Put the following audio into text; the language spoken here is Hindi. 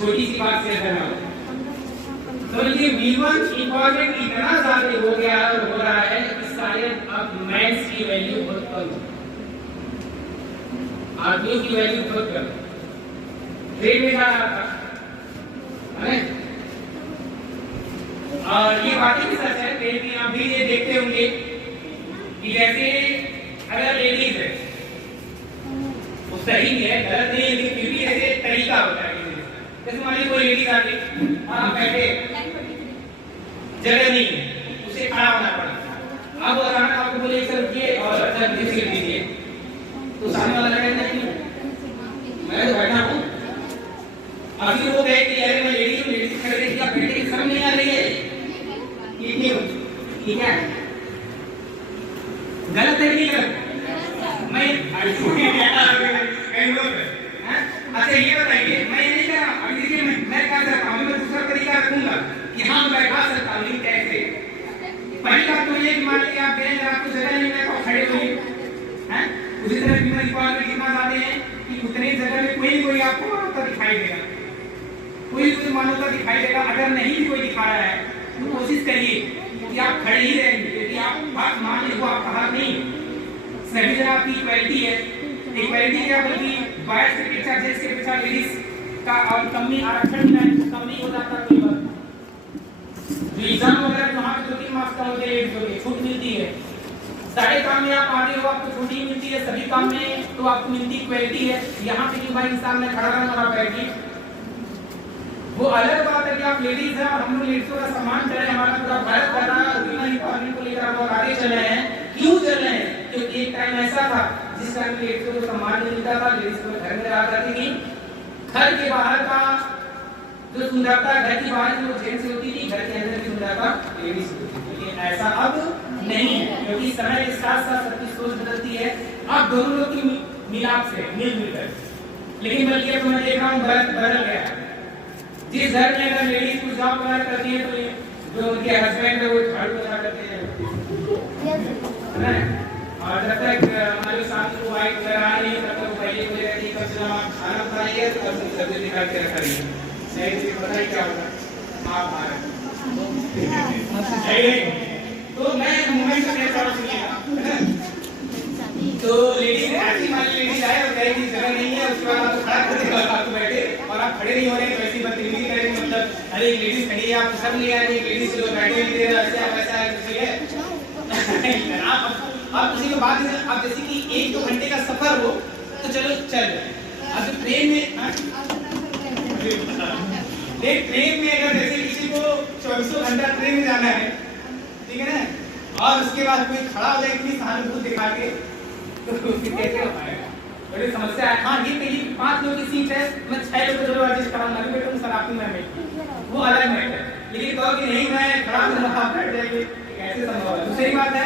छोटी सी बात शेयर करना हो तो ये V1 इंपॉर्टेंट इतना ज्यादा हो गया और हो रहा है कि शायद अब मैथ्स की वैल्यू बहुत कम है, आदमियों की वैल्यू बहुत कम है। ट्रेन में जा रहा था है और ये बातें भी सच है। ट्रेन में आप भी ये देखते होंगे कि जैसे अगर लेडीज है वो सही है, गलत नहीं है, लेकिन फिर भी ऐसे तरीका होता है। जैसे मान लीजिए कोई लेडीज आके आप बैठे, जगह नहीं है, उसे खड़ा होना पड़ा। अब अचानक आपको बोले सर रुकिए और अच्छा मुझे सीट दीजिए, तो सामने वाला कहेगा नहीं मैं तो बैठा हूँ। अभी वो कहे कि अरे मैं लेडीज हूँ, लेडीज खड़े रही, आप बैठे की शर्म नहीं आ रही है, ये क्यों? ठीक है, गलत है कि गलत? मैं अच्छा ये बताइए, मैं ये नहीं कह रहा, अभी देखिए मैं क्या करता हूँ, मैं दूसरा तरीका रखूंगा कि हाँ मैं बैठा सकता हूँ, लेकिन कैसे? पहली बात तो ये कि मान लीजिए आप गए आपको जगह नहीं मिला तो खड़े हुए हैं। उसी तरह की रिक्वायरमेंट कितना जाते हैं कि उतनी जगह में कोई आपको मानवता दिखाई देगा, कोई मानवता दिखाई देगा। अगर नहीं भी कोई दिखा रहा है तो कोशिश करिए कि आप खड़े ही रहेंगे। यदि आप बात मान लीजिए आपका हाथ नहीं, सभी जगह आपकी इक्वालिटी है, इक्वालिटी क्या बल्कि 22 के पीछा जेंट्स के पीछा लेडीज का और कमी आरक्षण मिला है, कम नहीं हो जाता कोई बात। जो एग्जाम वगैरह वहाँ पे 2-3 मार्क्स कम होते हैं, छूट मिलती है। सारे काम में आप आगे हो आपको छूट ही मिलती है, सभी काम में तो आपको मिलती इक्वालिटी है। यहाँ पे कि भाई इंसान ने खड़ा रहना और आप बैठिए, वो अलग बात है कि आप लेडीज हैं और हम लोग लेडीजों का सम्मान करें, हमारा पूरा भारत कर रहा है, दुनिया इम्पॉर्टेंट को लेकर आप आगे चल रहे हैं। क्यों चल रहे हैं? क्योंकि एक टाइम ऐसा था जिस टाइम लेडीजों को सम्मान नहीं मिलता था, लेडीज को घर में रहा करती थी। घर के बाहर का जो सुंदरता घर की बाहर की वो जेंट्स से होती थी, घर के अंदर की सुंदरता लेडीज से होती थी। लेकिन ऐसा अब नहीं है, क्योंकि समय के साथ साथ सबकी सोच बदलती है। अब दोनों लोग की मिलाप से मिलकर, लेकिन बल्कि अब मैं देख रहा हूँ बदल गया है। जिस घर में अगर लेडीज कुछ जॉब वगैरह करती है तो जो उनके हस्बैंड है वो झाड़ू लगा करते हैं, और जब तक हमारे साथ को वाइट करा नहीं तब तक पहले बोले रहती है कब से आप खाना बनाइए तब से सब्जी निकाल के रखा रही है। नहीं तो पता ही क्या होगा आप आ रहे तो मैं मूवमेंट का कैसा सुनिएगा। तो लेडीज ऐसी वाली लेडीज आए और कहेगी जगह नहीं है, उसके बाद आप खड़ा कर देगा, आप बैठे और आप खड़े नहीं हो रहे तो ऐसी बदतमीजी करेंगे, मतलब अरे लेडीज खड़ी है आप सब ले आए, लेडीज लोग बैठे नहीं दे रहे, ऐसा वैसा कुछ है। आप किसी को बात नहीं, आप जैसे कि 1-2 घंटे का सफर हो तो चलो चल, अब ट्रेन में ट्रेन में अगर जैसे किसी को 24 घंटा ट्रेन में जाना है, ठीक है ना, और उसके बाद कोई खड़ा हो जाए इतनी सहानुभूति दिखा के तो कैसे हो पाएगा? बड़ी समस्या है। हाँ ये कहीं 5 लोगों की सीट है, मैं 6 लोगों को जरूर एडजस्ट कराऊंगा, मैं बैठूंगा सर आपकी मैं वो अलग मैटर है। लेकिन कहो कि नहीं मैं खड़ा हूँ आप बैठ जाइए, कैसे संभव है? दूसरी बात है